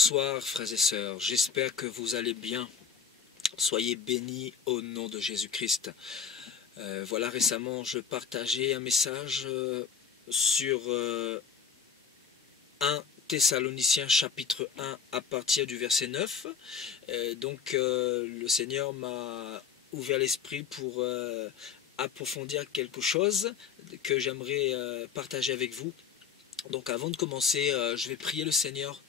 Bonsoir frères et sœurs, j'espère que vous allez bien. Soyez bénis au nom de Jésus-Christ. Voilà, récemment je partageais un message sur 1 Thessaloniciens chapitre 1 à partir du verset 9. Le Seigneur m'a ouvert l'esprit pour approfondir quelque chose que j'aimerais partager avec vous. Donc avant de commencer, je vais prier le Seigneur.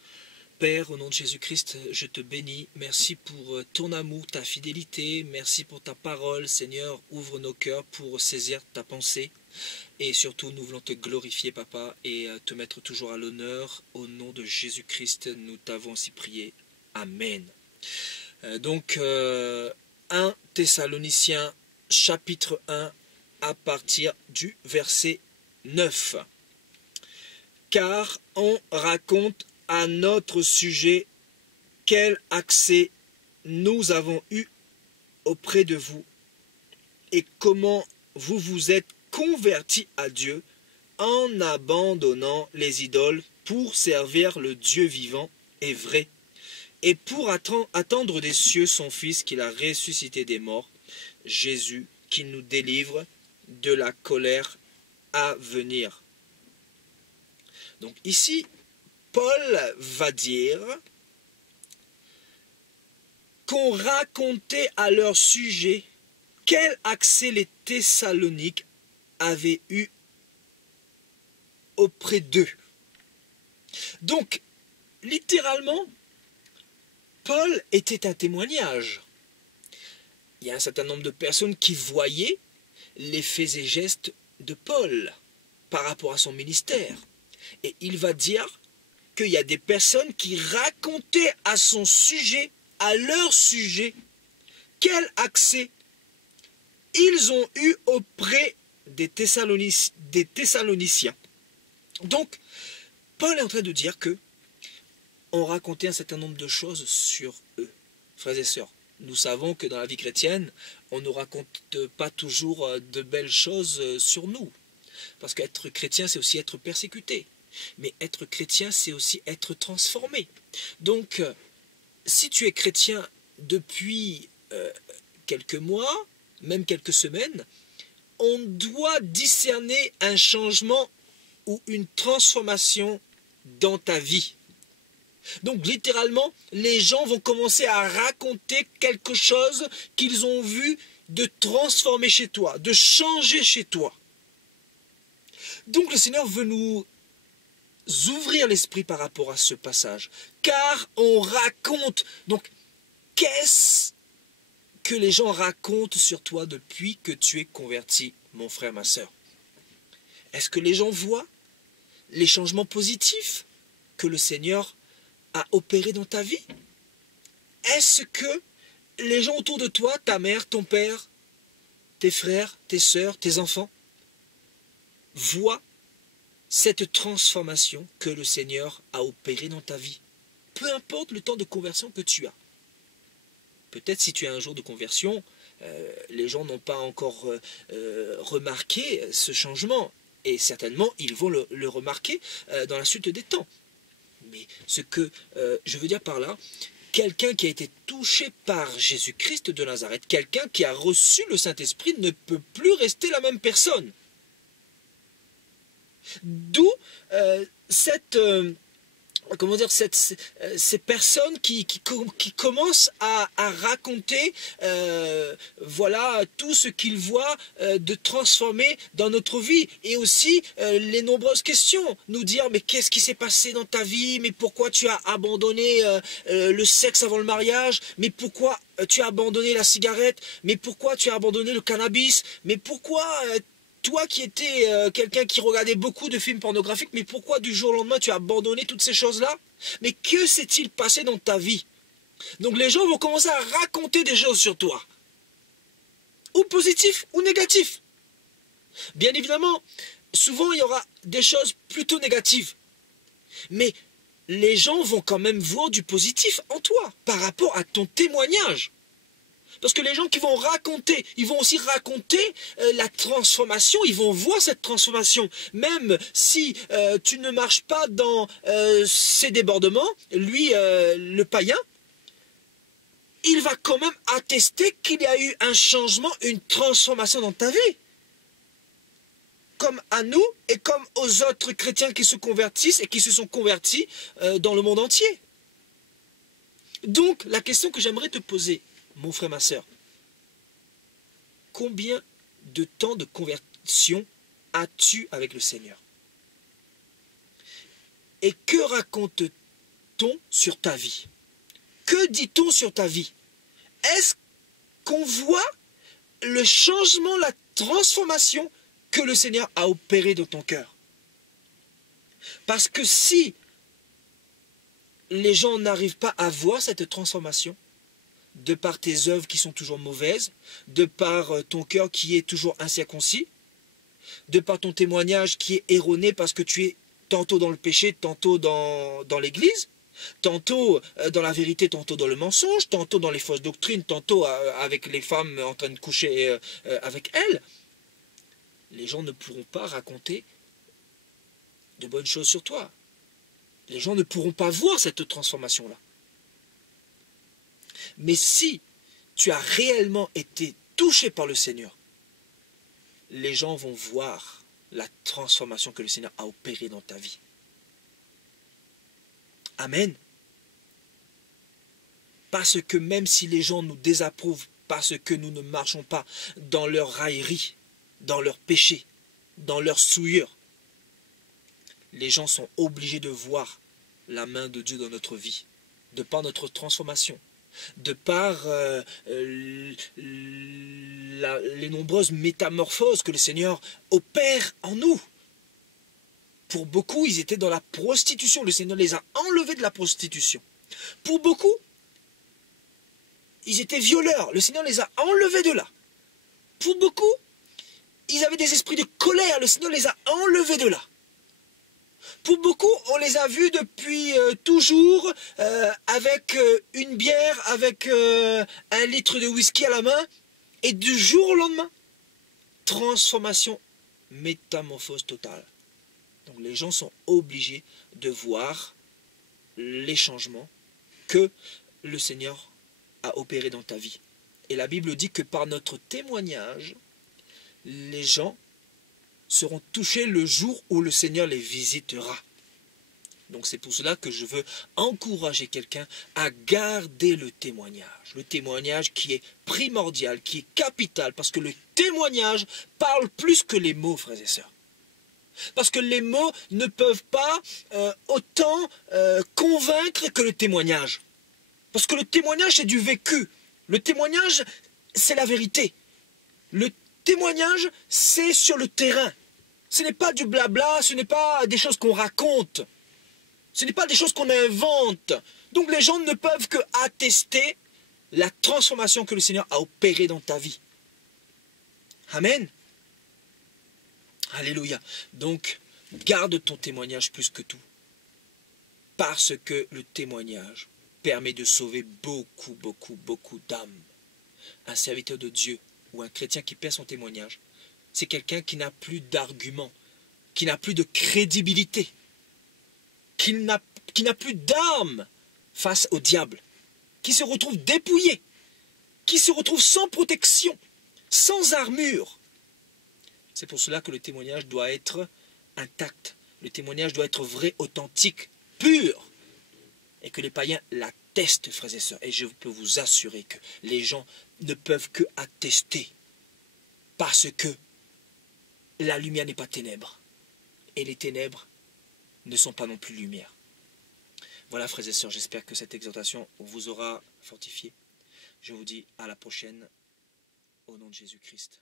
Père, au nom de Jésus-Christ, je te bénis. Merci pour ton amour, ta fidélité. Merci pour ta parole. Seigneur, ouvre nos cœurs pour saisir ta pensée. Et surtout, nous voulons te glorifier, Papa, et te mettre toujours à l'honneur. Au nom de Jésus-Christ, nous t'avons ainsi prié. Amen. 1 Thessaloniciens, chapitre 1, à partir du verset 9. Car on raconte à notre sujet quel accès nous avons eu auprès de vous et comment vous vous êtes convertis à Dieu en abandonnant les idoles pour servir le Dieu vivant et vrai et pour attendre des cieux son Fils qu'il a ressuscité des morts, Jésus qui nous délivre de la colère à venir. Donc ici, Paul va dire qu'on racontait à leur sujet quel accès les Thessaloniques avaient eu auprès d'eux. Donc, littéralement, Paul était un témoignage. Il y a un certain nombre de personnes qui voyaient les faits et gestes de Paul par rapport à son ministère. Et il va dire qu'il y a des personnes qui racontaient à son sujet, à leur sujet, quel accès ils ont eu auprès des Thessaloniciens. Donc, Paul est en train de dire que on racontait un certain nombre de choses sur eux. Frères et sœurs, nous savons que dans la vie chrétienne, on ne raconte pas toujours de belles choses sur nous. Parce qu'être chrétien, c'est aussi être persécuté. Mais être chrétien, c'est aussi être transformé. Donc, si tu es chrétien depuis quelques mois, même quelques semaines, on doit discerner un changement ou une transformation dans ta vie. Donc, littéralement, les gens vont commencer à raconter quelque chose qu'ils ont vu de transformer chez toi, de changer chez toi. Donc, le Seigneur veut nous ouvrir l'esprit par rapport à ce passage, car on raconte. Donc, qu'est-ce que les gens racontent sur toi depuis que tu es converti, mon frère, ma sœur? Est-ce que les gens voient les changements positifs que le Seigneur a opérés dans ta vie? Est-ce que les gens autour de toi, ta mère, ton père, tes frères, tes sœurs, tes enfants, voient cette transformation que le Seigneur a opérée dans ta vie? Peu importe le temps de conversion que tu as. Peut-être si tu as un jour de conversion, les gens n'ont pas encore remarqué ce changement. Et certainement, ils vont le remarquer dans la suite des temps. Mais ce que je veux dire par là, quelqu'un qui a été touché par Jésus-Christ de Nazareth, quelqu'un qui a reçu le Saint-Esprit ne peut plus rester la même personne. D'où ces personnes qui commencent à raconter voilà tout ce qu'ils voient de transformer dans notre vie, et aussi les nombreuses questions, nous dire mais qu'est-ce qui s'est passé dans ta vie, mais pourquoi tu as abandonné le sexe avant le mariage, mais pourquoi tu as abandonné la cigarette, mais pourquoi tu as abandonné le cannabis, mais pourquoi toi qui étais quelqu'un qui regardait beaucoup de films pornographiques, mais pourquoi du jour au lendemain tu as abandonné toutes ces choses-là? Mais que s'est-il passé dans ta vie? Donc les gens vont commencer à raconter des choses sur toi. Ou positifs ou négatifs. Bien évidemment, souvent il y aura des choses plutôt négatives. Mais les gens vont quand même voir du positif en toi, par rapport à ton témoignage. Parce que les gens qui vont raconter, ils vont aussi raconter la transformation, ils vont voir cette transformation. Même si tu ne marches pas dans ces débordements, lui, le païen, il va quand même attester qu'il y a eu un changement, une transformation dans ta vie. Comme à nous et comme aux autres chrétiens qui se convertissent et qui se sont convertis dans le monde entier. Donc, la question que j'aimerais te poser, mon frère, ma soeur, combien de temps de conversion as-tu avec le Seigneur? Et que raconte-t-on sur ta vie? Que dit-on sur ta vie? Est-ce qu'on voit le changement, la transformation que le Seigneur a opéré dans ton cœur? Parce que si les gens n'arrivent pas à voir cette transformation, de par tes œuvres qui sont toujours mauvaises, de par ton cœur qui est toujours incirconcis, de par ton témoignage qui est erroné parce que tu es tantôt dans le péché, tantôt dans l'église, tantôt dans la vérité, tantôt dans le mensonge, tantôt dans les fausses doctrines, tantôt avec les femmes en train de coucher avec elles, les gens ne pourront pas raconter de bonnes choses sur toi. Les gens ne pourront pas voir cette transformation-là. Mais si tu as réellement été touché par le Seigneur, les gens vont voir la transformation que le Seigneur a opérée dans ta vie. Amen. Parce que même si les gens nous désapprouvent, parce que nous ne marchons pas dans leur raillerie, dans leur péché, dans leur souillure, les gens sont obligés de voir la main de Dieu dans notre vie, de par notre transformation, de par les nombreuses métamorphoses que le Seigneur opère en nous. Pour beaucoup, ils étaient dans la prostitution. Le Seigneur les a enlevés de la prostitution. Pour beaucoup, ils étaient violeurs. Le Seigneur les a enlevés de là. Pour beaucoup, ils avaient des esprits de colère. Le Seigneur les a enlevés de là. Pour beaucoup, on les a vus depuis toujours avec une bière, avec 1 litre de whisky à la main, et du jour au lendemain, transformation, métamorphose totale. Donc les gens sont obligés de voir les changements que le Seigneur a opérés dans ta vie. Et la Bible dit que par notre témoignage, les gens seront touchés le jour où le Seigneur les visitera. Donc c'est pour cela que je veux encourager quelqu'un à garder le témoignage qui est primordial, qui est capital, parce que le témoignage parle plus que les mots, frères et sœurs. Parce que les mots ne peuvent pas autant convaincre que le témoignage. Parce que le témoignage, c'est du vécu. Le témoignage, c'est la vérité. Le témoignage, c'est sur le terrain. Ce n'est pas du blabla, ce n'est pas des choses qu'on raconte. Ce n'est pas des choses qu'on invente. Donc les gens ne peuvent que attester la transformation que le Seigneur a opérée dans ta vie. Amen. Alléluia. Donc, garde ton témoignage plus que tout. Parce que le témoignage permet de sauver beaucoup, beaucoup, beaucoup d'âmes. Un serviteur de Dieu ou un chrétien qui perd son témoignage, c'est quelqu'un qui n'a plus d'arguments, qui n'a plus de crédibilité, qui n'a plus d'armes face au diable, qui se retrouve dépouillé, qui se retrouve sans protection, sans armure. C'est pour cela que le témoignage doit être intact. Le témoignage doit être vrai, authentique, pur. Et que les païens l'attestent, frères et sœurs. Et je peux vous assurer que les gens ne peuvent que attester. Parce que la lumière n'est pas ténèbres. Et les ténèbres ne sont pas non plus lumière. Voilà, frères et sœurs, j'espère que cette exhortation vous aura fortifié. Je vous dis à la prochaine, au nom de Jésus-Christ.